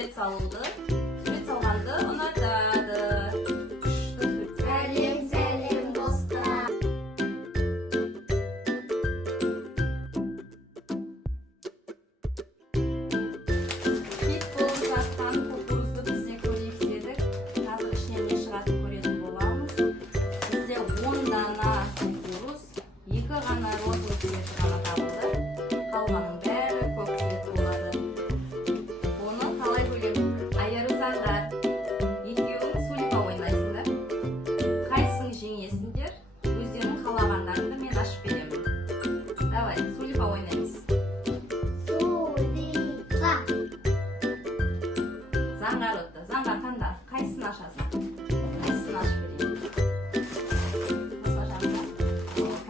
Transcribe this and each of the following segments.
сурет салуды. Сурет салганды ұнатады. Сәлем, сәлем достар. Хит болып жатқан кукурузды бізде көрейік дедік. Қазір ішінен не шығатынын көретін боламыз. Бізде 10 дана кукуруз, 2 ғана розовый цветі ғана табылды. Қалғанның бәрі көк цвет болады. Оны қалай бөлеміз? Айару заңдар. Екеуің сульфа ойнайсыңдар. Қайсың жеңесіңдер? Өздерің қалағандарыңды мен ашып беремін. Давай, сульфа ойнаймыз. Сулифа. Заңғар өтті. Заңғар таңда. Қайсысын ашасың? Қайсысын ашып берейін? Осы ашамыз.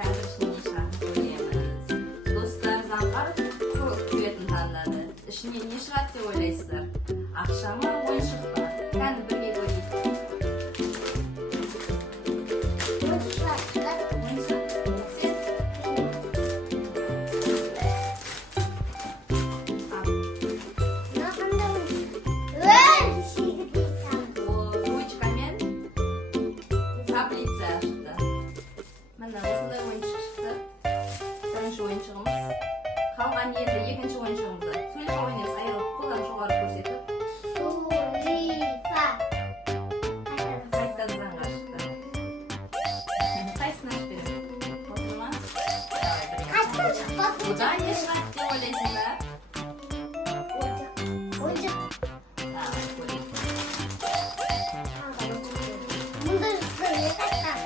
Қазір ішіне не шығатынын көреміз. Достар, заңғар көк цветін таңдады. Ішіне не шығады деп ойлайсыздар? Ақша ма, ойыншық па? Кәні бірге көрейік. Ойыншық. Ойыншық. Сен? Ал. Ручкамен таблица шықты. Міне осындай ойыншық шықты. Бірінші ойыншығымыз. Қалған енді екінші ойыншығымызды. Сульфа ойнаймыз. Айырып қолдан жоғары көрсетіп. Сулифа. Қайтадан заңға шықты. Қайсысын ашып беремін? Осы ма? Давай, бірге. Қайсынан шықпасын? Бұдан не шығады деп ойлайсыңдар? Ойыншық. Давай, көрейік. Мұнда жұқтар не қайтқан?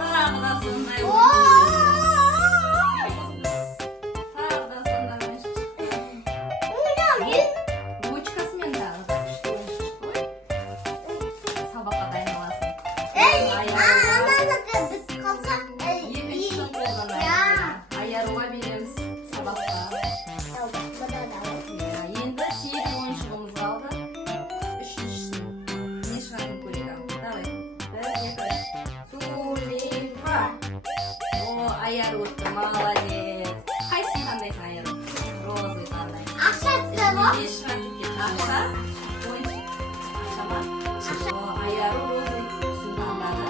Тағы да сондай Ооо! Тағы да сондай ойыншық шықты. Ручкасымен тағы да күшті ойыншық шықты ғой. Сабаққа дайындаласың. Екінші қолданайық. Аяруға береміз сабаққа. Енді 8 ойыншығымыз қалды. Үшіншісін не шығатынын көрейік. Давай. 1, 2. Сулифа. О, Аяр өтті. Молодец. Қайсысын таңдайсың, Аяр? Розовый таңдайсың. Не шығады екен? Ақша? Ойыншық? Ақша ма? О, Аяру розовый түсін таңдады.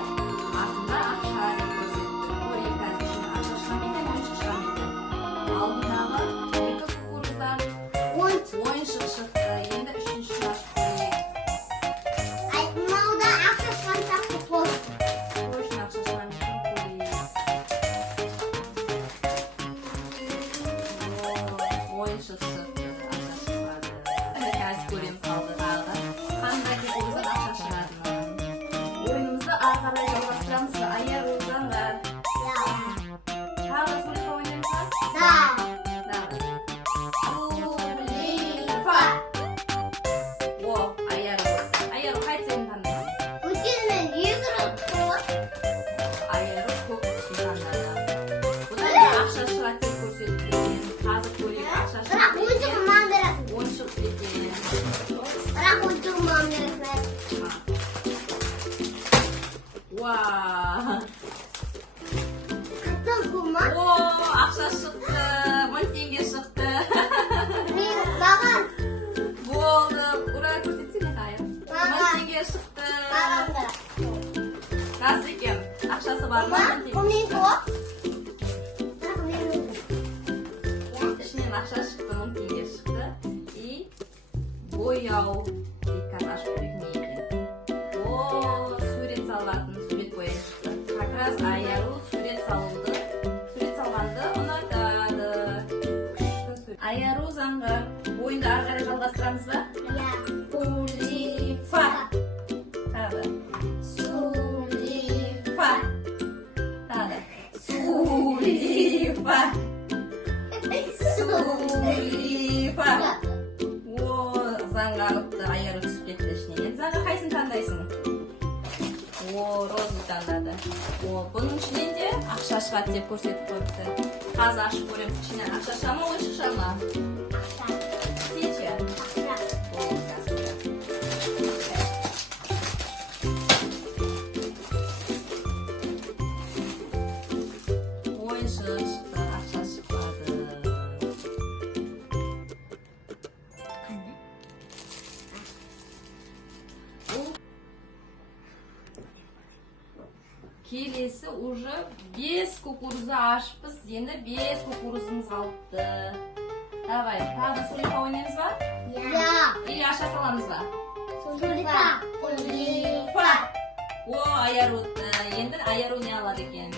Артында ақша деп көрсетті. Көрейік қазір ішінде ақша шыға ма екен, ойыншық шыға ма екен? Алдындағы 2 кукуруздан ойыншық шықты. Енді үшіншісін ашып көрейік. Точно ақша шыға ма екен, көрейік. О, ойыншық шықты. Ақша шығады. Қазір көреміз алдыдағы. Қандай кукуруздан ақша шығатынын. Ойынымызды ары қарай жалғастырамыз. Аяр заңғар. Тағы сульфа ойнаймыз ба? Давай. Сульфа. О, Аяр өтті. Аяр қайсысын таңдайсың? Айыры көк түсін таңдады. Бұдан да ақша шығады деп көрсетілген. Қазір көрейік ақша шығады екен. Ойыншық екен. Вау! О, ақша шықты. 10 теңге шықты. Болды. Ура, көрсетсene Айыр. 10 теңге шықты. Рас екен. Ақшасы бар ма? 10 теңге. Ішінен ақша шықты, 10 теңге шықты. И бояу. Дикkat ашып көрейік не екен. О, сурет салатын, сурет бояу шықты. Как раз Аяру сурет салуды. Сурет салғанды ұнатады. Күшті сурет. Аяру заңғар. Ойынды ары қарай жалғастырамыз ба? Сулифа. Тағы. Сулифа. Тағы. Сулифа. Сулифа. О, заңғарыпты. Аяру түсіп кетті ішіне. Енді заңғар қайсысын таңдайсың? О, розы таңдады. О, бұның ішінен де ақша шығады деп көрсетіп қойыпты. Қазір ашып көреміз. Ішінен ақша шыға ма, ойыншық шыға ма? Сенше? О, қазір көреміз. Ойыншық шықты, ақша шықпады. Келесі уже 5 кукуруза ашыппыз. Енді 5 кукурузымыз қалыпты. Давай, тағы да сулифа ойнаймыз ба? Я. Или аша саламыз ба? Сулифа. Сулифа. О, аяр өтті. Енді аяр ойнай алады екен.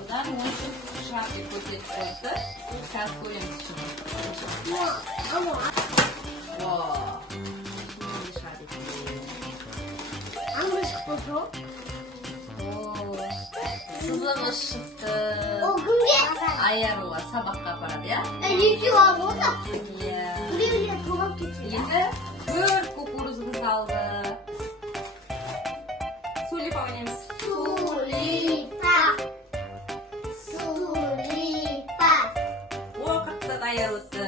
Бұдан ойыншық шығар деп көрсетіп қойды. Қазір көреміз ішін. О, не шығады екен. Аңғышық болса. Сызығы шықты. О, кімге? Аяруға сабаққа апарады, я? Екеуі болды. Иә. Біреулер туған кетті. Енді 4 кукурузымыз қалды. Сулифа ойнаймыз. Сулифа. Сулифа. О, қырықтан аяр өтті.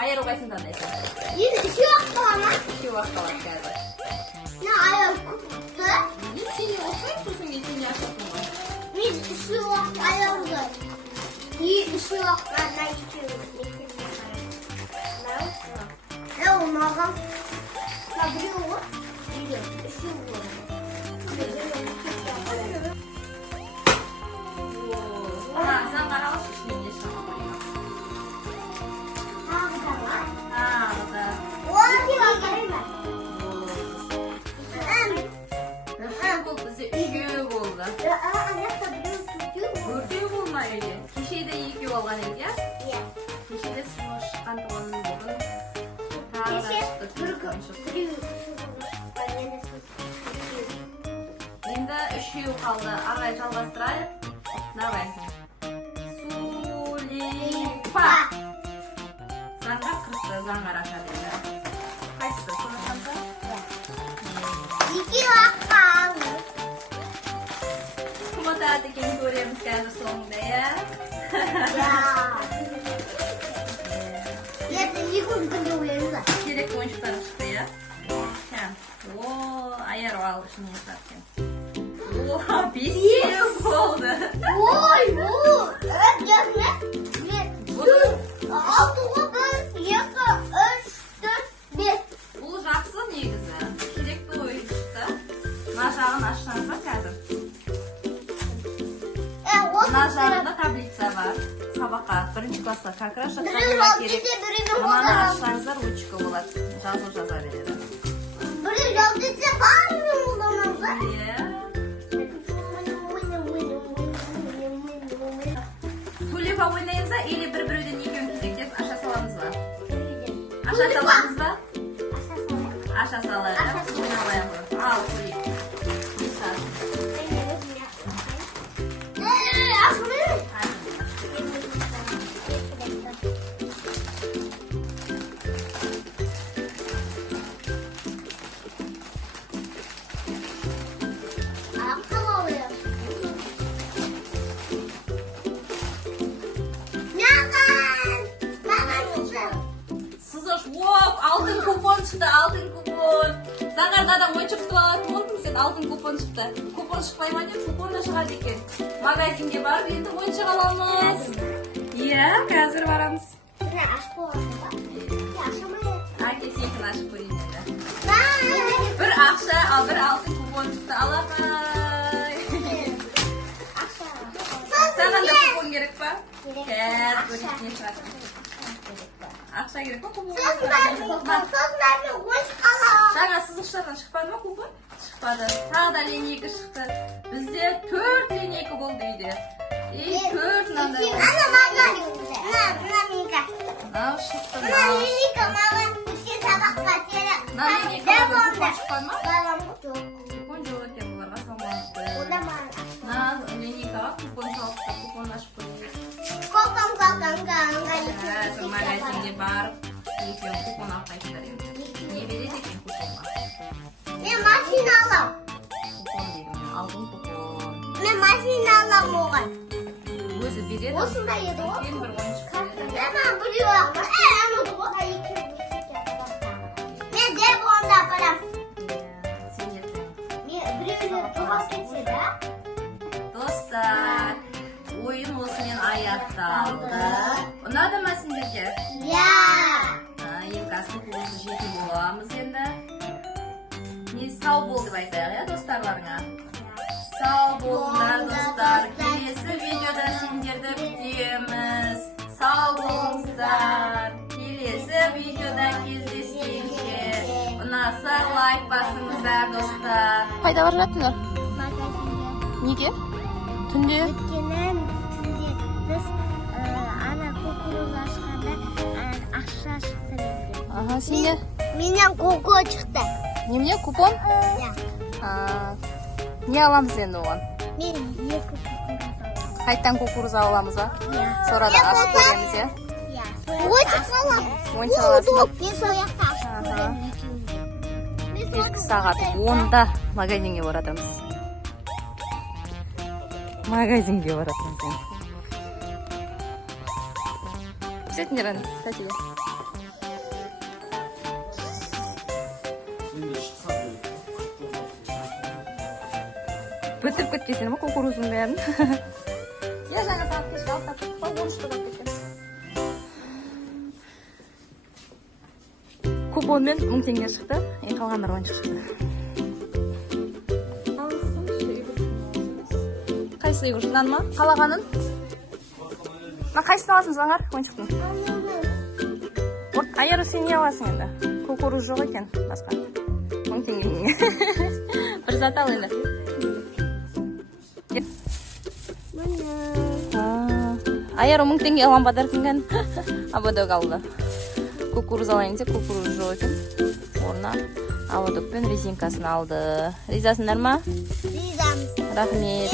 Аяр қайсын таңдайсың? Енді үшеу-ақ қалама. Үшеу ақ қалады қазір. Мына аяр күпті. Мен сені оқысаң, сосын мен сені ашасың ғой. Мен үшеу-ақ аярды. Үшеу-ақ қана екеуі. Ол маған. Біреу ғой. Үшеу ғой. Сен қаралшы ішіне не шыға қойма. Тағы да бар. Тағы да. Бұл бізде үшеу болды. Төртеу болмайды. Кешеде екеу алған еді, я? Кешеде суға шыққан туғанын бүгін. Тағы да шықты, түріктен шықты. Енді үшеу қалды. Ағай жалғастырайық. Давай. Сулифа. Заңға қырықты, заңғар аша деді. Қайсысы? Соны қанды? Екеу-ақ қалды. Кім отырады екен көреміз қазір соңында, я? Енді екі күнде өлеміз ба? Керекті ойыншықтар шықты, я? О, аяр ал ішіне саткен. О, 5 болды. Ой, бұл. Ясына. Алтыға бір, екі, үш, төрт, бес. Бұл жақсы негізі. Керекті ойыншықты. Мына жағын ашсаңыз ба қазір? Мына жағында таблица бар. Сабаққа бірінші класста как раз жатқанға керек. Мынаны ашсаңыздар ручка болады. Жазу жаза береді. Біреу жаздetse барлығын қолданамыз ба? Иә. Сулифа ойнаймыз ба? Или бір-біреуден екеуін кезектеп аша саламыз ба? Аша саламыз ба? Аша салайық. Ойналайық. Ал, Сулифа. Алтын купон шықты, алтын купон. Заңғарда ойыншық күтіп алатын болдың сен, алтын купон шықты. Купон шықпай ма деп, купон да шығады екен. Магазинге барып, енді ойыншық аламыз. Иә, қазір барамыз. Әке сенің ашып көрейін еді. Бір ақша, ал бір алтын купон шықты. Алақай. Саған да купон керек па? Кәд, көрейін не шығатын. Ақша керек па? Жаңа сызықшадан шықпады ма купон? Шықпады. Тағы да линейка шықты. Бізде 4 линейка болды үйде. 4 мынандай. Мынау шықты. Мына линейка купон шықпады ма? Купон жоқ екен бұларға салмақты. Мына линейкаға купон салыпты. Купон ашып көрейік. Магазинге барып, екеуін купон алып қайтыңдар енді. Не береді екен купонға? Мен машина алам. Купон дейді мен, алдым купон. Мен машина алам оған. Өзі береді. Осындай еді ғой. Үлкен бір ойыншық береді. Мен біреу алам. Анады ғой. Мен де онда апарам. Сен ертең. Біреулер жоғалып кетсе да. Достар, ойын осымен аяқталды. Ұнады ма сендерге? Иә. Енді қазір кукурузды жейтін боламыз енді. Не сау бол деп айтайық, иә достарларыңа? Sağ bolunlar dostlar. Kelesi videoda sendерді күтеміз. Sağ bolыңыздар. Келесі videoda кездескенше. Ұнаса лайк басыңыздар достар. Қайда бара жатсыңдар? Магазинге. Неге? Түнде? Өйткені түнде біз ана кукуруза ашқанда ақша шықты менде. Ага, сенде? Менен коко шықты. Немене, купон? Иә. Не аламыз енді оған? Мен 2 кукуруза алдым. Қайттан кукуруза аламыз ба? Иә. Сорада ашып көреміз, иә? Иә. Ойыншық аламыз. Ойыншық аласың ба? Мен сол жақта ашып Ага. көремін екеуінде. Кешкі сағат 10-да магазинге баратырмыз. Магазинге баратырмыз енді. Түсетіңдер әні, тәтеге. Бітіріп кеткесен ма кукурузың бәрін? Я жаңа сағат кешкі алып тапып, қой 13-ті болып кеткен. Купонмен 1000 теңге шықты, ең қалғандар ойыншық шықты. Қайсы игрушкадан ма? Қалағанын? Қайсысын аласың заңар ойыншықтың? Айыры сен не аласың енді? Кукуруз жоқ екен басқа. 1000 теңге. Бір зат ал енді. Айыры 1000 теңге алған бадарсың абадок алды. Кукуруз алайын десе кукуруз жоқ екен. Орнына абадокпен резинкасын алды. Ризасыңдар ма? Ризамыз. Рахмет.